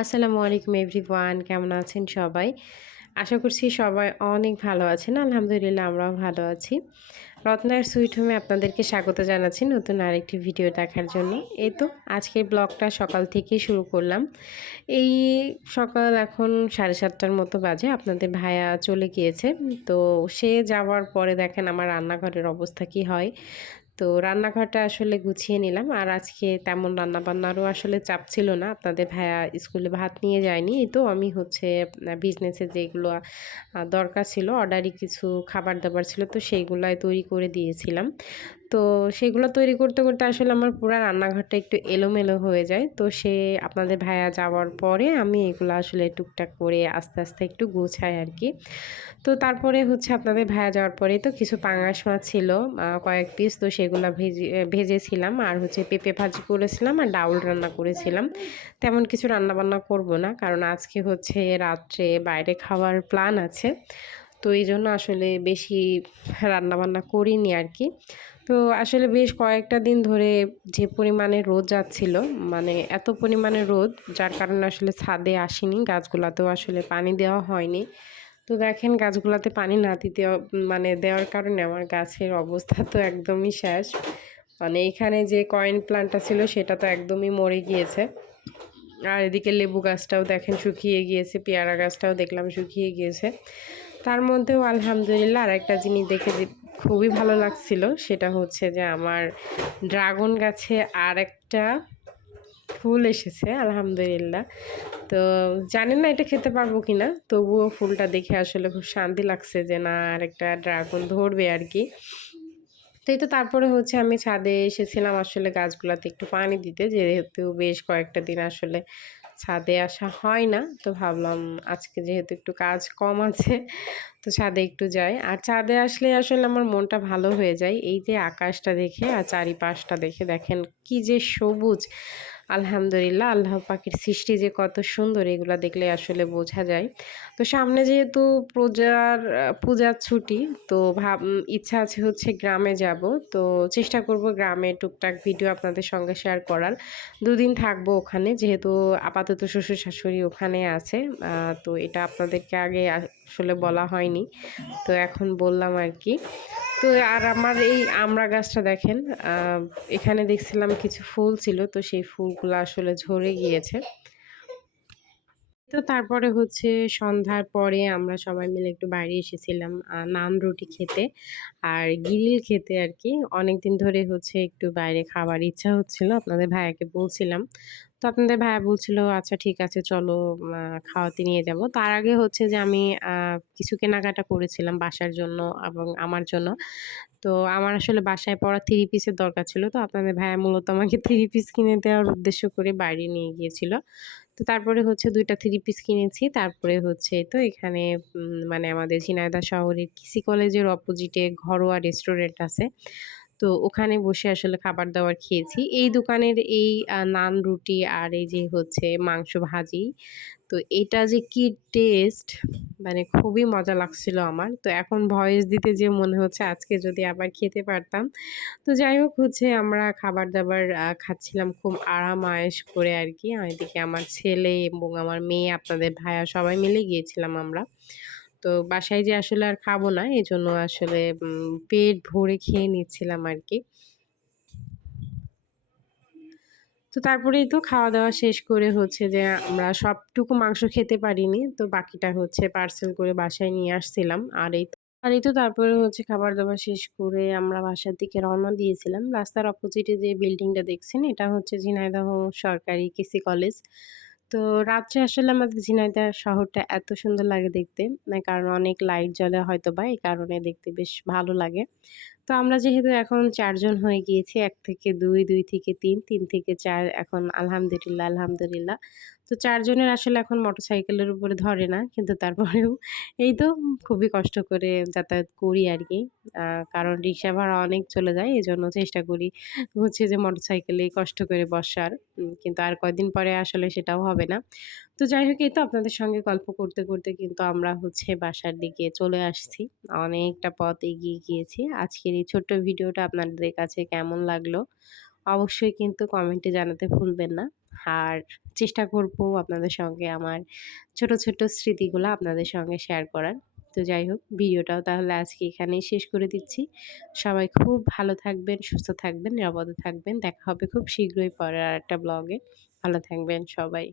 আসসালামু আলাইকুম এভরিওয়ান, কেমন আছেন সবাই? আশা করছি সবাই অনেক ভালো আছেন, আলহামদুলিল্লাহ আমরাও ভালো আছি। রত্নার সুইট হোমে আপনাদেরকে স্বাগত জানাচ্ছি নতুন আরেকটি ভিডিও দেখার জন্য। এই তো, আজকের ব্লগটা সকাল থেকেই শুরু করলাম। এই সকাল এখন সাড়ে সাতটার মতো বাজে, আপনাদের ভাইয়া চলে গিয়েছে। তো সে যাওয়ার পরে দেখেন আমার রান্নাঘরের অবস্থা কি হয়। তো রান্নাঘরটা আসলে গুছিয়ে নিলাম। আর আজকে তেমন রান্নাবান্নারও আসলে চাপ ছিল না। আপনাদের ভাইয়া স্কুলে ভাত নিয়ে যায়নি। তো আমি হচ্ছে বিজনেসে যেগুলো দরকার ছিল অর্ডারই কিছু খাবার দাবার ছিল, তো সেইগুলাই তৈরি করে দিয়েছিলাম। তো সেগুলো তৈরি করতে করতে আসলে আমার পুরো রান্নাঘরটা একটু এলোমেলো হয়ে যায়। তো সে আপনাদের ভাইয়া যাওয়ার পরে আমি এগুলো আসলে টুকটাক করে আস্তে আস্তে একটু গোছাই আর কি তো তারপরে হচ্ছে আপনাদের ভাইয়া যাওয়ার পরে তো কিছু পাঙাশ মাছ ছিল কয়েক পিস তো সেগুলো ভেজে, ভেজেছিলাম। আর হচ্ছে পেঁপে ভাজি করেছিলাম আর ডাউল রান্না করেছিলাম। তেমন কিছু রান্না বান্না করব না, কারণ আজকে হচ্ছে রাত্রে বাইরে খাওয়ার প্ল্যান আছে। তো এই জন্য আসলে বেশি রান্নাবান্না করিনি আর কি তো আসলে বেশ কয়েকটা দিন ধরে যে পরিমাণে রোদ যাচ্ছিল মানে এত পরিমাণে রোদ, যার কারণে আসলে ছাদে আসিনি, গাছগুলাতেও আসলে পানি দেওয়া হয়নি। তো দেখেন গাছগুলোতে পানি না দিতে মানে দেওয়ার কারণে আমার গাছের অবস্থা তো একদমই শেষ। মানে এখানে যে কয়েন প্লান্টটা ছিল, সেটা তো একদমই মরে গিয়েছে। আর এদিকে লেবু গাছটাও দেখেন শুকিয়ে গিয়েছে, পেয়ারা গাছটাও দেখলাম শুকিয়ে গিয়েছে। তার মধ্যেও আলহামদুলিল্লাহ আর একটা জিনিস দেখে যে খুবই ভালো লাগছিল, সেটা হচ্ছে যে আমার ড্রাগন গাছে আর একটা ফুল এসেছে, আলহামদুলিল্লাহ। তো জানেন না এটা খেতে পারব কি না তবুও ফুলটা দেখে আসলে খুব শান্তি লাগছে যে না আর একটা ড্রাগন ধরবে আর কি। তো এই তো তারপরে হচ্ছে আমি ছাদে এসেছিলাম আসলে গাছগুলাতে একটু পানি দিতে, যেহেতু বেশ কয়েকটা দিন আসলে ছাদে আসা হয় না। তো ভাবলাম আজকে যেহেতু একটু কাজ কম আছে তো ছাদে একটু যাই। আর ছাদে আসলে আসলে আমার মনটা ভালো হয়ে যায়। এই যে আকাশটা দেখে আর চারিপাশটা দেখে দেখেন কি যে সবুজ। আলহামদুলিল্লাহ আল্লাহ পাখির সৃষ্টি যে কত সুন্দর এগুলো দেখলে আসলে বোঝা যায়। তো সামনে যেহেতু পূজার পূজার ছুটি, তো ভাব, ইচ্ছা আছে হচ্ছে গ্রামে যাব। তো চেষ্টা করব গ্রামে টুকটাক ভিডিও আপনাদের সঙ্গে শেয়ার করার। দুদিন থাকব ওখানে, যেহেতু আপাতত শ্বশুর শাশুড়ি ওখানে আছে। তো এটা আপনাদেরকে আগে আসলে বলা হয়নি। তো এখন বললাম আর কি। তো আর আমার এই আমড়া গাছটা দেখেন এখানে দেখছিলাম কিছু ফুল ছিল, তো সেই ফুলগুলো আসলে ঝরে গিয়েছে। তো তারপরে হচ্ছে সন্ধ্যার পরে আমরা সবাই মিলে একটু বাইরে এসেছিলাম নান রুটি খেতে আর গিরিল খেতে আর কি অনেক দিন ধরে হচ্ছে একটু বাইরে খাবার ইচ্ছা হচ্ছিল, আপনাদের ভাইয়াকে বলছিলাম। তো আপনাদের ভাইয়া বলছিল আচ্ছা ঠিক আছে, চলো খাওয়াতে নিয়ে যাব। তার আগে হচ্ছে যে আমি কিছু কেনাকাটা করেছিলাম বাসার জন্য এবং আমার জন্য। তো আমার আসলে বাসায় পড়া থ্রি পিসের দরকার ছিল। তো আপনাদের ভাইয়া মূলত আমাকে থ্রি পিস কিনে দেওয়ার উদ্দেশ্য করে বাইরে নিয়ে গিয়েছিল। তো তারপরে হচ্ছে দুইটা থ্রি পিস কিনেছি। তারপরে হচ্ছে তো এখানে মানে আমাদের ঝিনাইদা শহরের কৃষি কলেজের অপোজিটে ঘরোয়া রেস্টুরেন্ট আছে। তো ওখানে বসে আসলে খাবার দাবার খেয়েছি। এই দোকানের এই নান রুটি আর এই যে হচ্ছে মাংস ভাজি, তো এটা যে কি টেস্ট! মানে খুবই মজা লাগছিল আমার। তো এখন ভয়েস দিতে যে মনে হচ্ছে, আজকে যদি আবার খেতে পারতাম। তো যাই হোক হচ্ছে আমরা খাবার দাবার খাচ্ছিলাম খুব আরাম আয়েস করে আর কি। এদিকে আমার ছেলে এবং আমার মেয়ে, আপনাদের ভাইয়া সবাই মিলে গিয়েছিলাম আমরা। তো বাসায় যে আসলে আর খাব না এই জন্য আসলে পেট ভরে খেয়ে নিচ্ছিলাম আর কি তো তারপরেই তো খাওয়া দাওয়া শেষ করে হচ্ছে যে আমরা সবটুকু মাংস খেতে পারিনি, তো বাকিটা হচ্ছে পার্সেল করে বাসায় নিয়ে আসছিলাম। আর এই আর এই তো তারপরে হচ্ছে খাবার দাবার শেষ করে আমরা বাসার দিকে রওনা দিয়েছিলাম। রাস্তার অপোজিটে যে বিল্ডিংটা দেখছেন, এটা হচ্ছে ঝিনাইদহ সরকারি কেসি কলেজ তো রাত্রে আসলে আমাদের ঝিনাইদহ শহরটা এত সুন্দর লাগে দেখতে। কারণ অনেক লাইট জ্বলে হয়তো বা এই কারণে দেখতে বেশ ভালো লাগে। তো আমরা যেহেতু এখন চারজন হয়ে গিয়েছি, এক থেকে দুই দুই থেকে তিন তিন থেকে চার এখন আলহামদুলিল্লাহ আলহামদুলিল্লাহ। তো চারজনের আসলে এখন মোটরসাইকেলের উপরে ধরে না, কিন্তু তারপরেও এই তো খুবই কষ্ট করে যাতায়াত করি আর কি। কারণ রিক্সা ভাড়া অনেক চলে যায় এই জন্য চেষ্টা করি হচ্ছে যে মোটরসাইকেলে কষ্ট করে বসার। কিন্তু আর কয়দিন পরে আসলে সেটাও হবে না। তো যাই হোক, এই তো আপনাদের সঙ্গে গল্প করতে করতে কিন্তু আমরা হচ্ছে বাসার দিকে চলে আসছি। অনেকটা পথ এগিয়ে গিয়েছি। আজকের এই ছোট্ট ভিডিওটা আপনাদের কাছে কেমন লাগল অবশ্যই কিন্তু কমেন্টে জানাতে ভুলবেন না। আর চেষ্টা করব আপনাদের সঙ্গে আমার ছোট ছোট স্মৃতিগুলো আপনাদের সঙ্গে শেয়ার করার। তো যাই হোক, ভিডিওটাও তাহলে আজকে এখানেই শেষ করে দিচ্ছি। সবাই খুব ভালো থাকবেন, সুস্থ থাকবেন, নিরাপদে থাকবেন। দেখা হবে খুব শীঘ্রই পরের আর একটা ব্লগে ভালো থাকবেন সবাই।